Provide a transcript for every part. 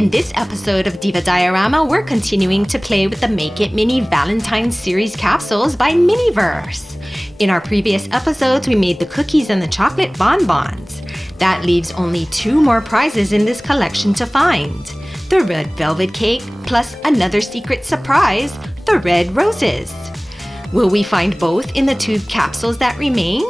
In this episode of Diva Diorama, we're continuing to play with the Make It Mini Valentine series capsules by Miniverse. In our previous episodes, we made the cookies and the chocolate bonbons. That leaves only 2 more prizes in this collection to find. The red velvet cake, plus another secret surprise, the red roses. Will we find both in the 2 capsules that remain?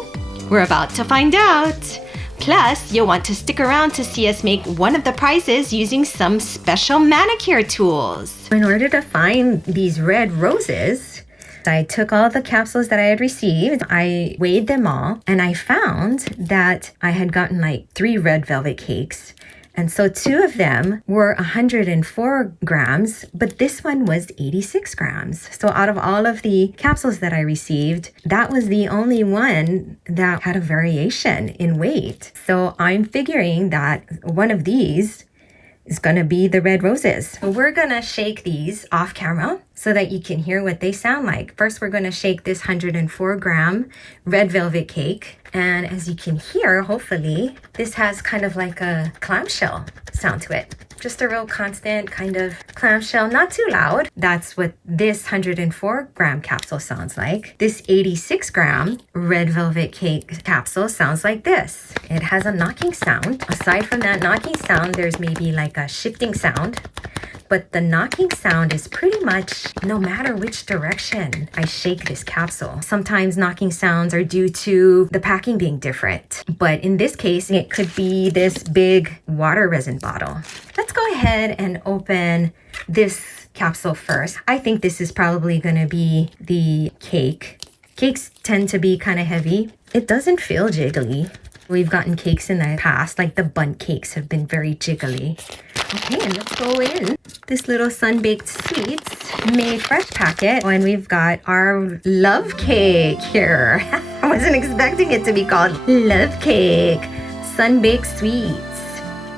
We're about to find out. Plus, you'll want to stick around to see us make one of the prizes using some special manicure tools. In order to find these red roses, I took all the capsules that I had received, I weighed them all, and I found that I had gotten like 3 red velvet cakes. And so 2 of them were 104 grams, but this one was 86 grams. So out of all of the capsules that I received, that was the only one that had a variation in weight. So I'm figuring that one of these is going to be the red roses. So we're going to shake these off camera so that you can hear what they sound like. First, we're going to shake this 104 gram red velvet cake. And as you can hear, hopefully, this has kind of like a clamshell sound to it. Just a real constant kind of clamshell, not too loud. That's what this 104 gram capsule sounds like. This 86 gram red velvet cake capsule sounds like this. It has a knocking sound. Aside from that knocking sound, there's maybe like a shifting sound. But the knocking sound is pretty much no matter which direction I shake this capsule. Sometimes knocking sounds are due to the packing being different. But in this case, it could be this big water resin bottle. Let's go ahead and open this capsule first. I think this is probably going to be the cake. Cakes tend to be kind of heavy. It doesn't feel jiggly. We've gotten cakes in the past, like the bundt cakes have been very jiggly. Okay, and let's go in. This little sun-baked sweets made fresh packet. And we've got our love cake here. I wasn't expecting it to be called love cake. Sun-baked sweets.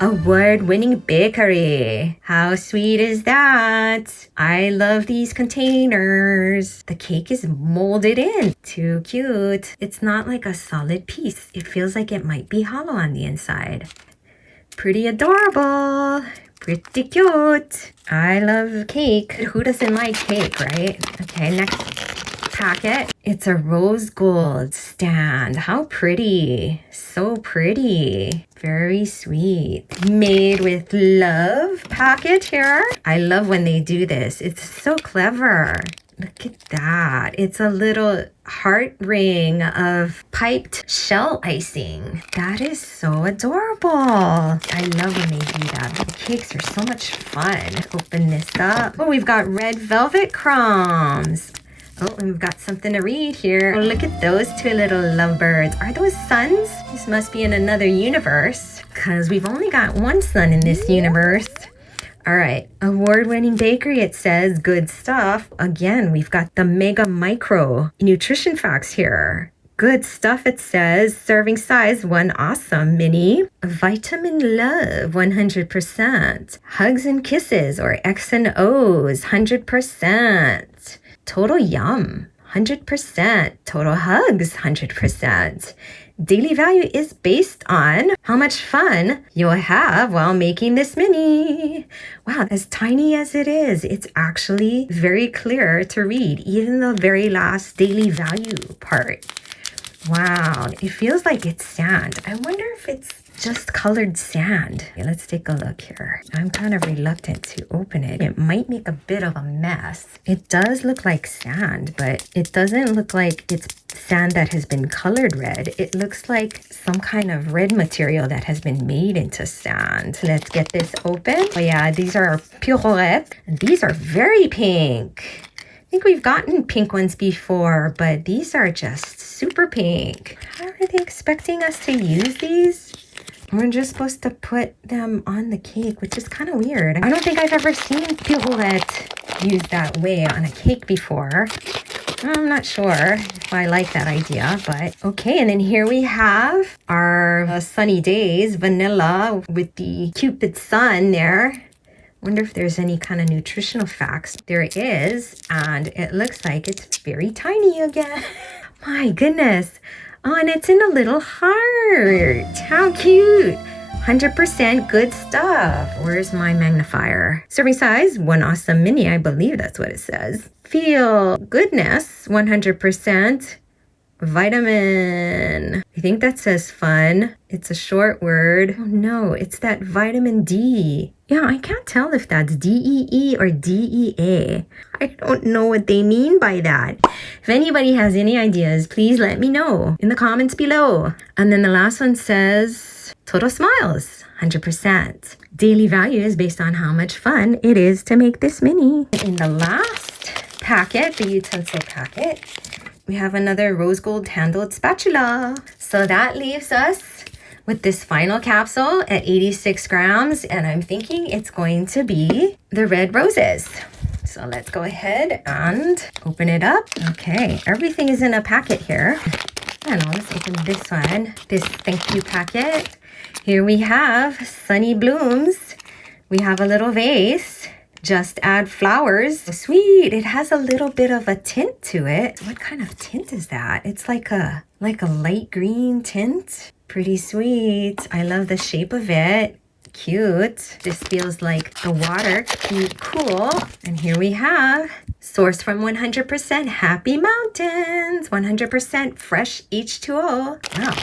Award-winning bakery. How sweet is that? I love these containers. The cake is molded in. Too cute. It's not like a solid piece. It feels like it might be hollow on the inside. Pretty adorable. Pretty cute. I love cake. Who doesn't like cake, right? Okay, next packet. It's a rose gold stand. How pretty. So pretty. Very sweet. Made with love packet here. I love when they do this. It's so clever. Look at that. It's a little heart ring of piped shell icing. That is so adorable. I love when they do that. The cakes are so much fun. Open this up. Oh, we've got red velvet crumbs. Oh, and we've got something to read here. Oh, look at those 2 little lovebirds. Are those suns? This must be in another universe because we've only got 1 sun in this universe. All right, award-winning bakery, it says. Good stuff. Again, we've got the mega micro nutrition facts here. Good stuff, it says. Serving size 1 awesome mini. Vitamin love 100%. Hugs and kisses or X and O's 100%. Total yum 100%. Total hugs 100%. Daily value is based on how much fun you'll have while making this mini. Wow, as tiny as it is, it's actually very clear to read, even the very last daily value part. Wow, it feels like it's sand. I wonder if it's just colored sand. Okay, let's take a look here. I'm kind of reluctant to open it. It might make a bit of a mess. It does look like sand, but it doesn't look like it's sand that has been colored red. It looks like some kind of red material that has been made into sand. Let's get this open. Oh yeah, these are our pirouettes. And these are very pink. I think we've gotten pink ones before, but these are just super pink. How are they expecting us to use these? We're just supposed to put them on the cake, which is kind of weird. I don't think I've ever seen pirouette used that way on a cake before. I'm not sure if I like that idea, but okay. And then here we have our sunny days, vanilla with the Cupid sun there. Wonder if there's any kind of nutritional facts. There is, and it looks like it's very tiny again. My goodness. Oh, and it's in a little heart. How cute. 100% good stuff. Where's my magnifier? Serving size, 1 awesome mini. I believe that's what it says. Feel goodness, 100%. Vitamin. I think that says fun. It's a short word. Oh no, it's that vitamin D. Yeah, I can't tell if that's DEE or DEA. I don't know what they mean by that. If anybody has any ideas, please let me know in the comments below. And then the last one says total smiles, 100%. Daily value is based on how much fun it is to make this mini. In the last packet, the utensil packet, we have another rose gold handled spatula. So that leaves us with this final capsule at 86 grams. And I'm thinking it's going to be the red roses. So let's go ahead and open it up. Okay, everything is in a packet here. And let's open this one, this thank you packet. Here we have Sunny Blooms. We have a little vase. Just add flowers. Sweet, it has a little bit of a tint to it. What kind of tint is that? It's like a light green tint. Pretty sweet. I love the shape of it. Cute. This feels like the water. Cute, cool. And here we have sourced from 100% Happy Mountains. 100% fresh H2O. Wow.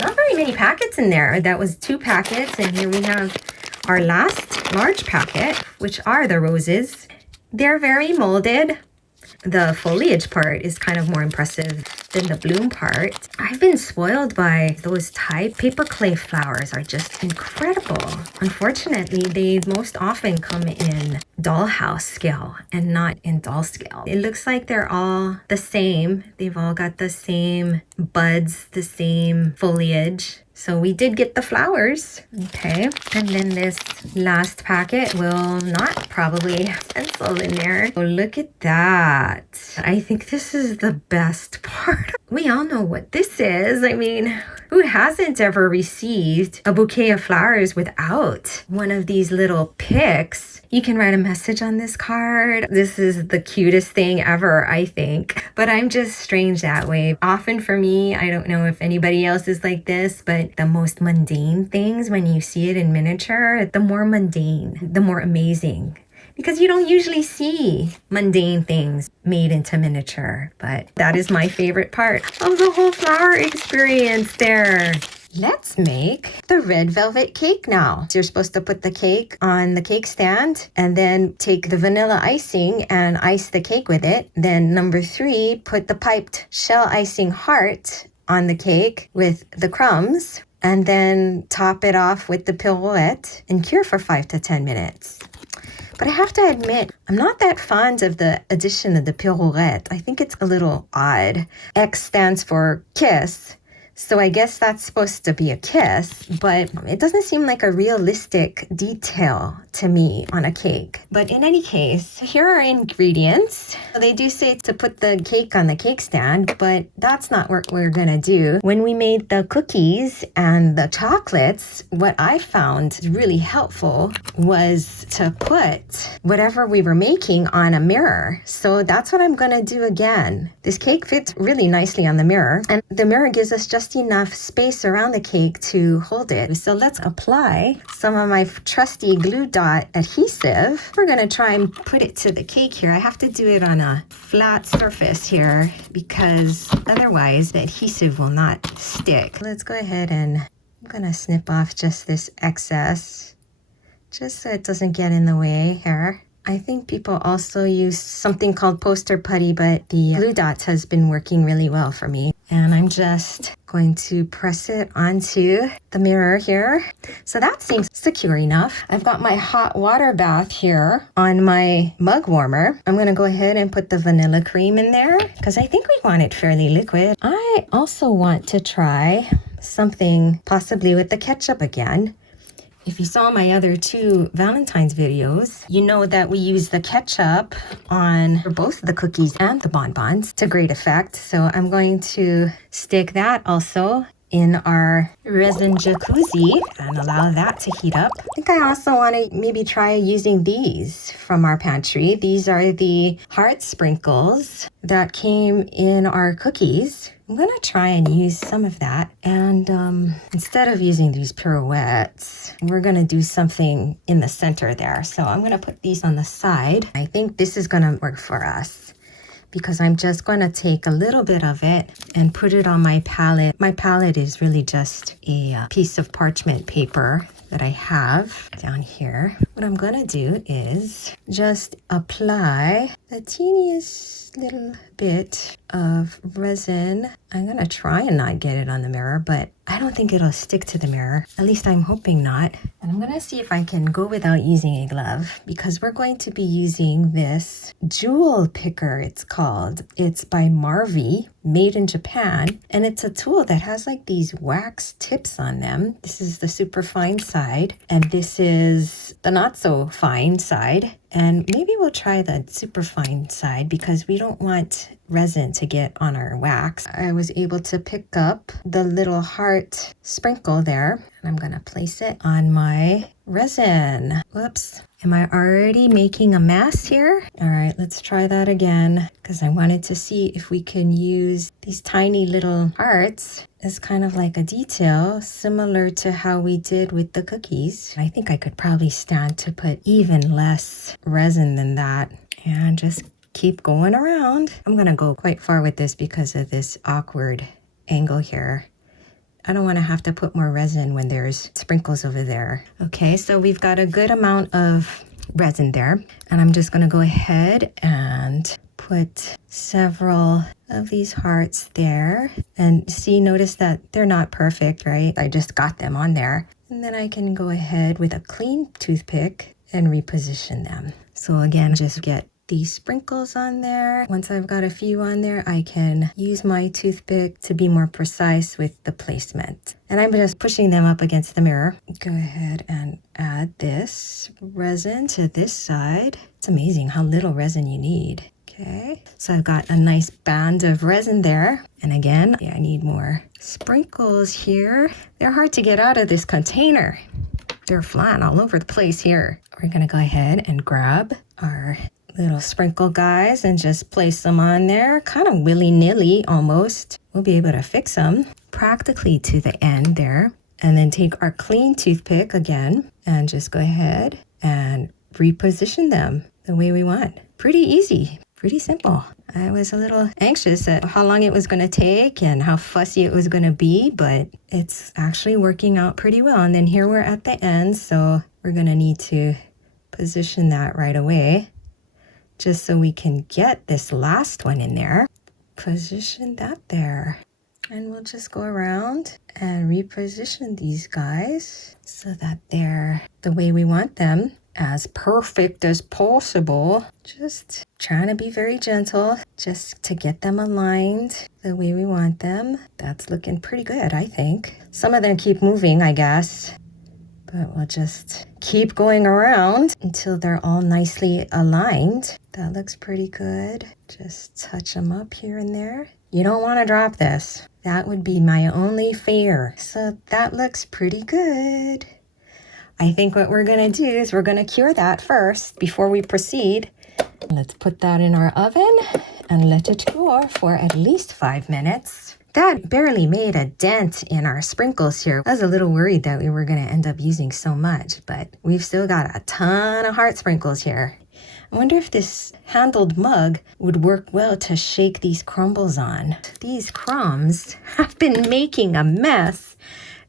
Not very many packets in there. That was 2 packets. And here we have our last large packet, which are the roses. They're very molded. The foliage part is kind of more impressive than the bloom part. I've been spoiled by those Thai paper clay flowers, are just incredible. Unfortunately, they most often come in dollhouse scale and not in doll scale. It looks like they're all the same. They've all got the same buds, the same foliage. So we did get the flowers, okay? And then this last packet will not probably have pencil in there. Oh, look at that. I think this is the best part. We all know what this is. I mean, who hasn't ever received a bouquet of flowers without one of these little picks? You can write a message on this card. This is the cutest thing ever, I think. But I'm just strange that way. Often for me, I don't know if anybody else is like this, but the most mundane things, when you see it in miniature, the more mundane, the more amazing. Because you don't usually see mundane things made into miniature. But that is my favorite part of the whole flower experience there. Let's make the red velvet cake now. So you're supposed to put the cake on the cake stand and then take the vanilla icing and ice the cake with it. Then number 3, put the piped shell icing heart on the cake with the crumbs and then top it off with the pirouette and cure for 5 to 10 minutes. But I have to admit, I'm not that fond of the addition of the pirouette. I think it's a little odd. X stands for kiss. So I guess that's supposed to be a kiss, but it doesn't seem like a realistic detail to me on a cake. But in any case, here are ingredients. They do say to put the cake on the cake stand, but that's not what we're gonna do. When we made the cookies and the chocolates, what I found really helpful was to put whatever we were making on a mirror. So that's what I'm gonna do again. This cake fits really nicely on the mirror, and the mirror gives us just enough space around the cake to hold it. So let's apply some of my trusty glue dot adhesive. We're gonna try and put it to the cake here. I have to do it on a flat surface here because otherwise the adhesive will not stick. Let's go ahead and I'm gonna snip off just this excess just so it doesn't get in the way here. I think people also use something called poster putty, but the glue dots has been working really well for me. And I'm just going to press it onto the mirror here. So that seems secure enough. I've got my hot water bath here on my mug warmer. I'm gonna go ahead and put the vanilla cream in there because I think we want it fairly liquid. I also want to try something possibly with the ketchup again. If you saw my other 2 Valentine's videos, you know that we use the ketchup on both the cookies and the bonbons to great effect. So I'm going to stick that also in our resin jacuzzi and allow that to heat up. I think I also want to maybe try using these from our pantry. These are the heart sprinkles that came in our cookies. I'm going to try and use some of that. And instead of using these pirouettes, we're going to do something in the center there. So I'm going to put these on the side. I think this is going to work for us, because I'm just going to take a little bit of it and put it on my palette. My palette is really just a piece of parchment paper that I have down here. What I'm going to do is just apply the teeniest little bit of resin. I'm going to try and not get it on the mirror, but I don't think it'll stick to the mirror. At least I'm hoping not. And I'm going to see if I can go without using a glove, because we're going to be using this jewel picker, it's called. It's by Marvi, made in Japan. And it's a tool that has like these wax tips on them. This is the super fine side, and this is the not so fine side. And maybe we'll try the super fine side because we don't want resin to get on our wax. I was able to pick up the little heart sprinkle there, and I'm gonna place it on my resin. Whoops. Am I already making a mess here? All right, let's try that again, because I wanted to see if we can use these tiny little hearts as kind of like a detail, similar to how we did with the cookies. I think I could probably stand to put even less resin than that and just keep going around. I'm gonna go quite far with this because of this awkward angle here. I don't want to have to put more resin when there's sprinkles over there. Okay, so we've got a good amount of resin there, and I'm just going to go ahead and put several of these hearts there. And see, notice that they're not perfect, right? I just got them on there. And then I can go ahead with a clean toothpick and reposition them. So again, just get these sprinkles on there. Once I've got a few on there, I can use my toothpick to be more precise with the placement. And I'm just pushing them up against the mirror. Go ahead and add this resin to this side. It's amazing how little resin you need. Okay, so I've got a nice band of resin there. And again, I need more sprinkles here. They're hard to get out of this container. They're flying all over the place here. We're gonna go ahead and grab our little sprinkle guys and just place them on there, kind of willy-nilly almost. We'll be able to fix them practically to the end there. And then take our clean toothpick again and just go ahead and reposition them the way we want. Pretty easy, pretty simple. I was a little anxious at how long it was going to take and how fussy it was going to be, but it's actually working out pretty well. And then here we're at the end, so we're going to need to position that right away, just so we can get this last one in there. Position that there. And we'll just go around and reposition these guys so that they're the way we want them, as perfect as possible. Just trying to be very gentle just to get them aligned the way we want them. That's looking pretty good, I think. Some of them keep moving, I guess. But we'll just keep going around until they're all nicely aligned. That looks pretty good. Just touch them up here and there. You don't want to drop this. That would be my only fear. So that looks pretty good. I think what we're going to do is we're going to cure that first before we proceed. Let's put that in our oven and let it cure for at least 5 minutes. That barely made a dent in our sprinkles here. I was a little worried that we were going to end up using so much, but we've still got a ton of heart sprinkles here. I wonder if this handled mug would work well to shake these crumbles on. These crumbs have been making a mess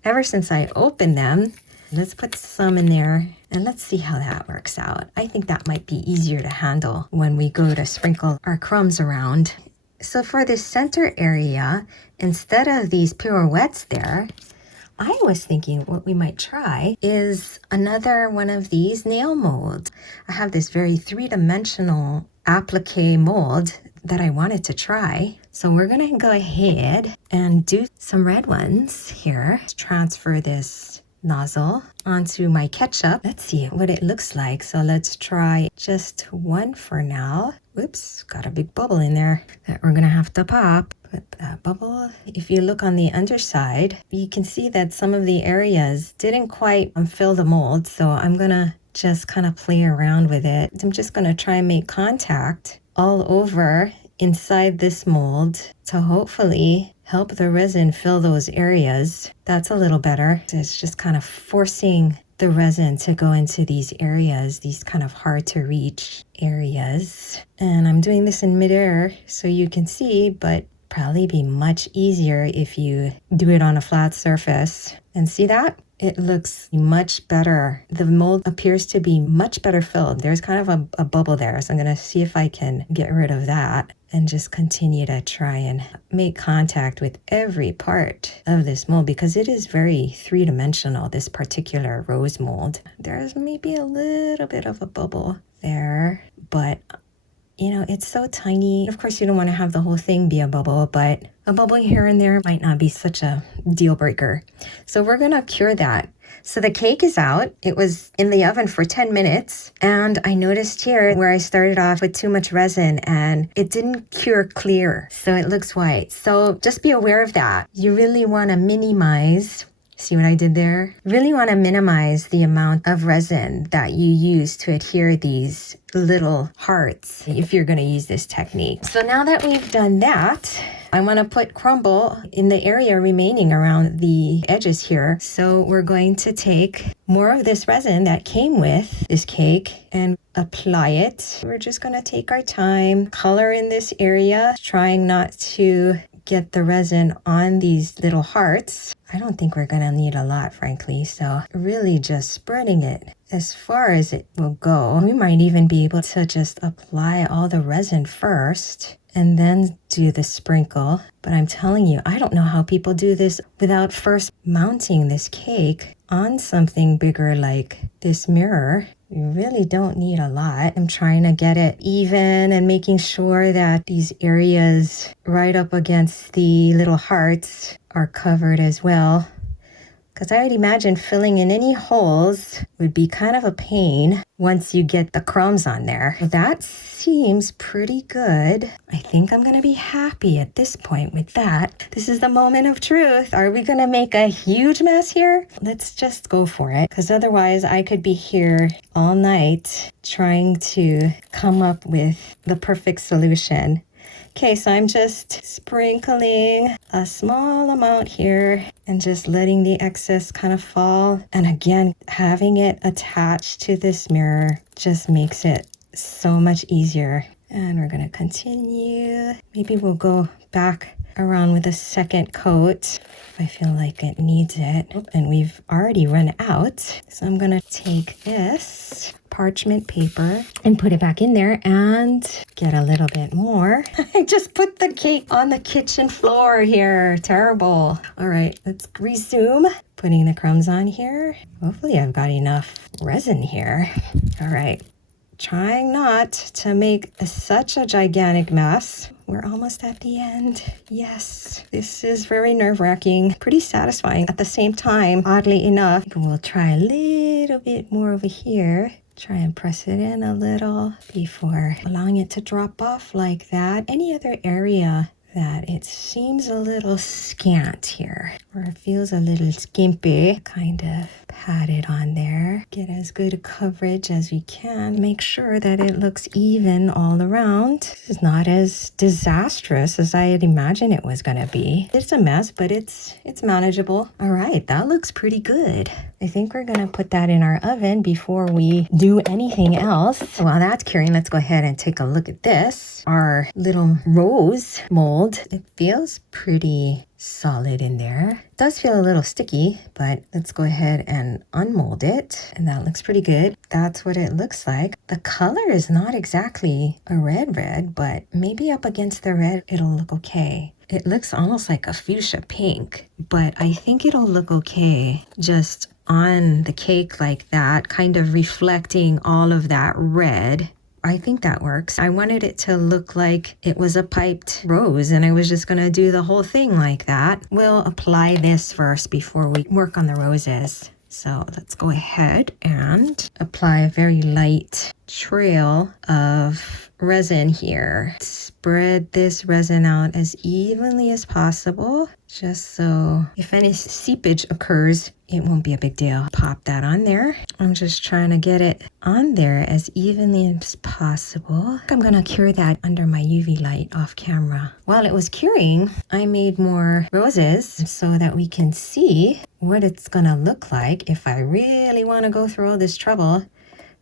ever since I opened them. Let's put some in there and let's see how that works out. I think that might be easier to handle when we go to sprinkle our crumbs around. So for this center area, instead of these pirouettes there, I was thinking what we might try is another one of these nail molds. I have this very three-dimensional applique mold that I wanted to try. So we're gonna go ahead and do some red ones here. Transfer this nozzle onto my ketchup. Let's see what it looks like. So let's try just one for now. Whoops, got a big bubble in there that we're gonna have to pop. Put that bubble. If you look on the underside, you can see that some of the areas didn't quite fill the mold. So I'm gonna just kind of play around with it. I'm just gonna try and make contact all over inside this mold to hopefully help the resin fill those areas. That's a little better. It's just kind of forcing the resin to go into these areas, these kind of hard to reach areas. And I'm doing this in midair so you can see, but probably be much easier if you do it on a flat surface. And see that? It looks much better. The mold appears to be much better filled. There's kind of a bubble there. So I'm gonna see if I can get rid of that and just continue to try and make contact with every part of this mold because it is very three-dimensional, this particular rose mold. There's maybe a little bit of a bubble there, but you know, it's so tiny. Of course, you don't want to have the whole thing be a bubble, but a bubble here and there might not be such a deal breaker. So we're gonna cure that. So the cake is out. It was in the oven for 10 minutes. And I noticed here where I started off with too much resin and it didn't cure clear. So it looks white. So just be aware of that. You really want to minimize. See what I did there? Really want to minimize the amount of resin that you use to adhere these little hearts if you're going to use this technique. So now that we've done that, I want to put crumble in the area remaining around the edges here. So we're going to take more of this resin that came with this cake and apply it. We're just going to take our time, color in this area, trying not to get the resin on these little hearts. I don't think we're gonna need a lot, frankly, so really just spreading it as far as it will go. We might even be able to just apply all the resin first and then do the sprinkle. But I'm telling you, I don't know how people do this without first mounting this cake on something bigger like this mirror. You really don't need a lot. I'm trying to get it even and making sure that these areas right up against the little hearts are covered as well. Because I would imagine filling in any holes would be kind of a pain once you get the crumbs on there. That seems pretty good. I think I'm going to be happy at this point with that. This is the moment of truth. Are we going to make a huge mess here? Let's just go for it. Because otherwise I could be here all night trying to come up with the perfect solution. Okay, so I'm just sprinkling a small amount here and just letting the excess kind of fall. And again, having it attached to this mirror just makes it so much easier. And we're gonna continue. Maybe we'll go back around with a second coat if I feel like it needs it. And we've already run out. So I'm gonna take this parchment paper and put it back in there and get a little bit more. I just put the cake on the kitchen floor here. Terrible. All right, let's resume. Putting the crumbs on here. Hopefully I've got enough resin here. All right. Trying not to make such a gigantic mess. We're almost at the end. Yes, this is very nerve-wracking, pretty satisfying at the same time. Oddly enough, we'll try a little bit more over here. Try and press it in a little before allowing it to drop off like that. Any other area that it seems a little scant here, or it feels a little skimpy, kind of pat it on there. Get as good a coverage as we can. Make sure that it looks even all around. This is not as disastrous as I had imagined it was gonna be. It's a mess, but it's manageable. All right, that looks pretty good. I think we're gonna put that in our oven before we do anything else. So while that's curing, let's go ahead and take a look at this. Our little rose mold. It feels pretty solid in there. It does feel a little sticky, but let's go ahead and unmold it. And that looks pretty good. That's what it looks like. The color is not exactly a red, but maybe up against the red, it'll look okay. It looks almost like a fuchsia pink, but I think it'll look okay just on the cake like that, kind of reflecting all of that red. I think that works. I wanted it to look like it was a piped rose and I was just going to do the whole thing like that. We'll apply this first before we work on the roses. So let's go ahead and apply a very light trail of resin here. Spread this resin out as evenly as possible, just so if any seepage occurs, it won't be a big deal. Pop that on there. I'm just trying to get it on there as evenly as possible. I'm gonna cure that under my UV light off camera. While it was curing, I made more roses so that we can see what it's gonna look like if I really want to go through all this trouble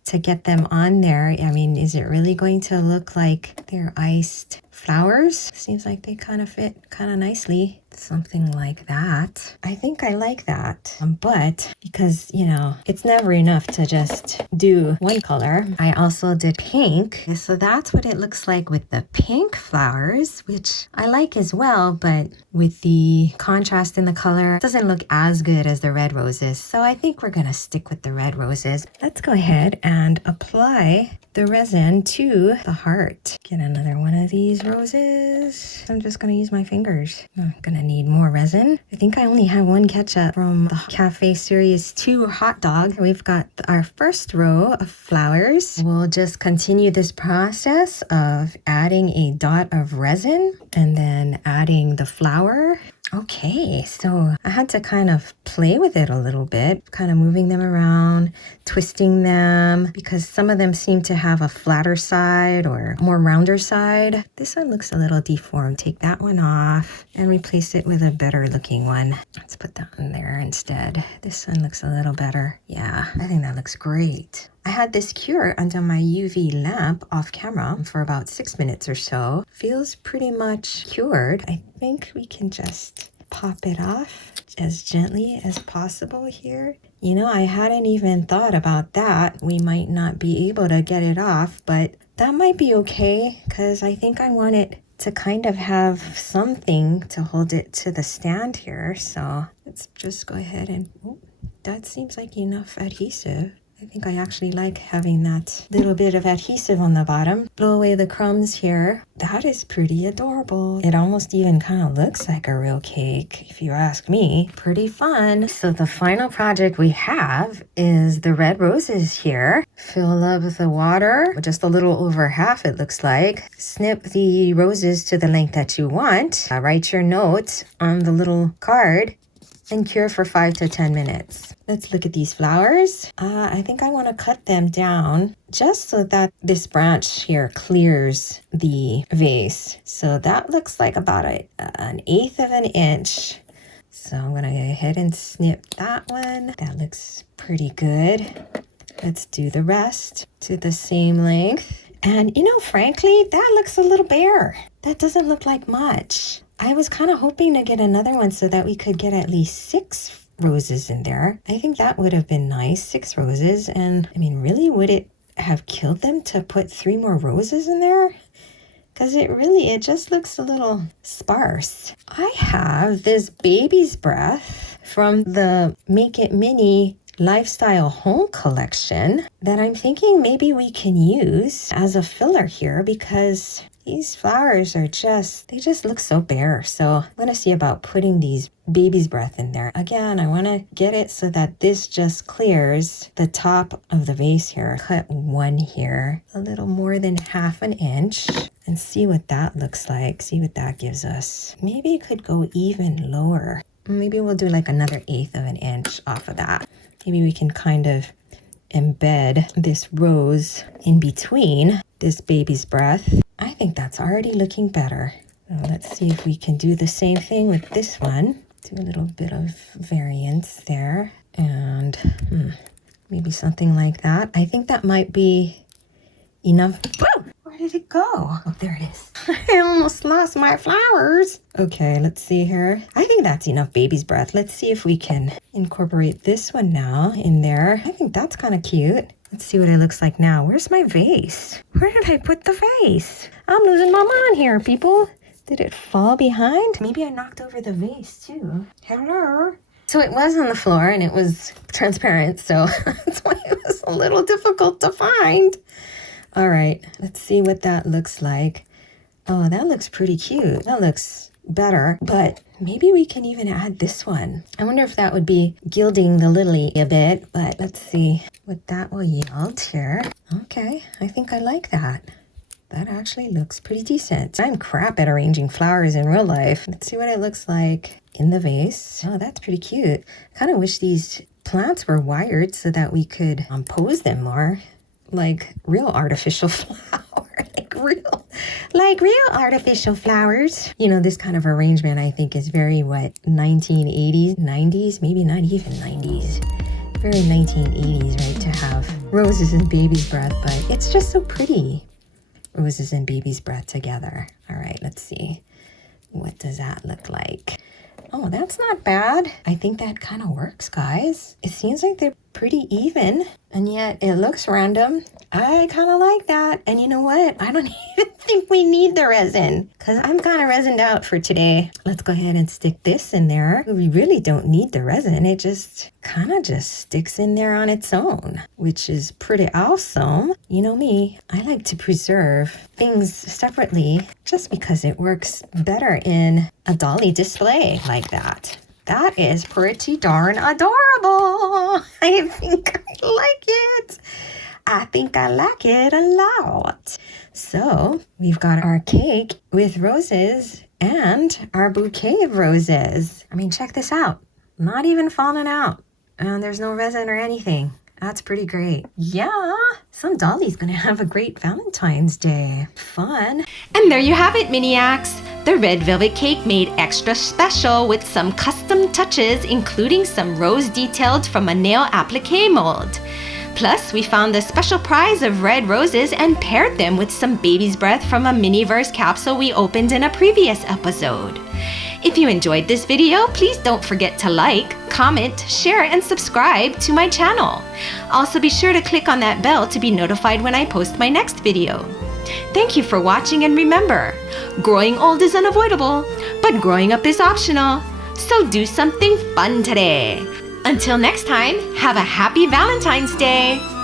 to get them on there. I mean, is it really going to look like they're iced flowers? Seems like they kind of fit kind of nicely. Something like that. I think I like that. But because, you know, it's never enough to just do one color, I also did pink. So that's what it looks like with the pink flowers, which I like as well, but with the contrast in the color, it doesn't look as good as the red roses. So I think we're gonna stick with the red roses. Let's go ahead and apply the resin to the heart. Get another one of these roses. I'm just gonna use my fingers. I'm gonna need more resin. I think I only have one ketchup from the Cafe Series 2 hot dog. We've got our first row of flowers. We'll just continue this process of adding a dot of resin and then adding the flower. Okay, so I had to kind of play with it a little bit, kind of moving them around, twisting them, because some of them seem to have a flatter side or more rounder side. This one looks a little deformed. Take that one off and replace it with a better looking one. Let's put that in there instead. This one looks a little better. Yeah, I think that looks great. I had this cure under my UV lamp off camera for about 6 minutes or so. Feels pretty much cured. I think we can just pop it off as gently as possible here. You know, I hadn't even thought about that. We might not be able to get it off, but that might be okay because I think I want it to kind of have something to hold it to the stand here. So let's just go ahead and, oh, that seems like enough adhesive. I think I actually like having that little bit of adhesive on the bottom. Blow away the crumbs here. That is pretty adorable. It almost even kind of looks like a real cake, if you ask me. Pretty fun. So the final project we have is the red roses here. Fill up the water, just a little over half it looks like. Snip the roses to the length that you want. Write your note on the little card and cure for 5 to 10 minutes. Let's look at these flowers. I think I want to cut them down just so that this branch here clears the vase. So that looks like about an eighth of an inch. So I'm gonna go ahead and snip that one. That looks pretty good. Let's do the rest to the same length. And you know, frankly, that looks a little bare. That doesn't look like much. I was kind of hoping to get another one so that we could get at least 6 roses in there. I think that would have been nice, 6 roses. And I mean, really, would it have killed them to put 3 more roses in there? Because it just looks a little sparse. I have this baby's breath from the Make It Mini Lifestyle Home Collection that I'm thinking maybe we can use as a filler here because these flowers are they just look so bare. So I'm going to see about putting these baby's breath in there. Again, I want to get it so that this just clears the top of the vase here. Cut one here, a little more than half an inch, and see what that looks like. See what that gives us. Maybe it could go even lower. Maybe we'll do like another eighth of an inch off of that. Maybe we can kind of embed this rose in between this baby's breath. I think that's already looking better. Let's see if we can do the same thing with this one. Do a little bit of variance there and maybe something like that. I think that might be enough. Whoa! Where did it go? Oh, there it is. I almost lost my flowers. Okay, let's see here. I think that's enough baby's breath. Let's see if we can incorporate this one now in there. I think that's kind of cute. Let's see what it looks like now. Where's my vase? Where did I put the vase? I'm losing my mind here, people. Did it fall behind? Maybe I knocked over the vase too. Hello? So it was on the floor and it was transparent, so that's why it was a little difficult to find. All right, let's see what that looks like. Oh, that looks pretty cute. That looks better, but maybe we can even add this one. I wonder if that would be gilding the lily a bit, but let's see what that will yield here. Okay, I think I like that. That actually looks pretty decent. I'm crap at arranging flowers in real life. Let's see what it looks like in the vase. Oh, that's pretty cute. I kind of wish these plants were wired so that we could pose them more like real artificial flower. like real artificial flowers. You know, this kind of arrangement I think is very 1980s, 90s, maybe not even 90s. Very 1980s, right, to have roses and baby's breath, but it's just so pretty. Roses and baby's breath together. All right, let's see. What does that look like? Oh, that's not bad. I think that kind of works, guys. It seems like they're pretty even, and yet it looks random. I kind of like that. And you know what? I don't even think we need the resin because I'm kind of resined out for today. Let's go ahead and stick this in there. We really don't need the resin. It just kind of just sticks in there on its own, which is pretty awesome. You know me, I like to preserve things separately just because it works better in a dolly display like that. That is pretty darn adorable. I think I like it. I think I like it a lot. So we've got our cake with roses and our bouquet of roses. I mean, check this out. Not even falling out. And there's no resin or anything. That's pretty great. Yeah, some dolly's gonna have a great Valentine's Day. Fun. And there you have it, Miniacs. The red velvet cake made extra special with some custom touches, including some rose detailed from a nail applique mold. Plus, we found the special prize of red roses and paired them with some baby's breath from a Miniverse capsule we opened in a previous episode. If you enjoyed this video, please don't forget to like, comment, share, and subscribe to my channel. Also, be sure to click on that bell to be notified when I post my next video. Thank you for watching, and remember, growing old is unavoidable, but growing up is optional. So do something fun today. Until next time, have a happy Valentine's Day!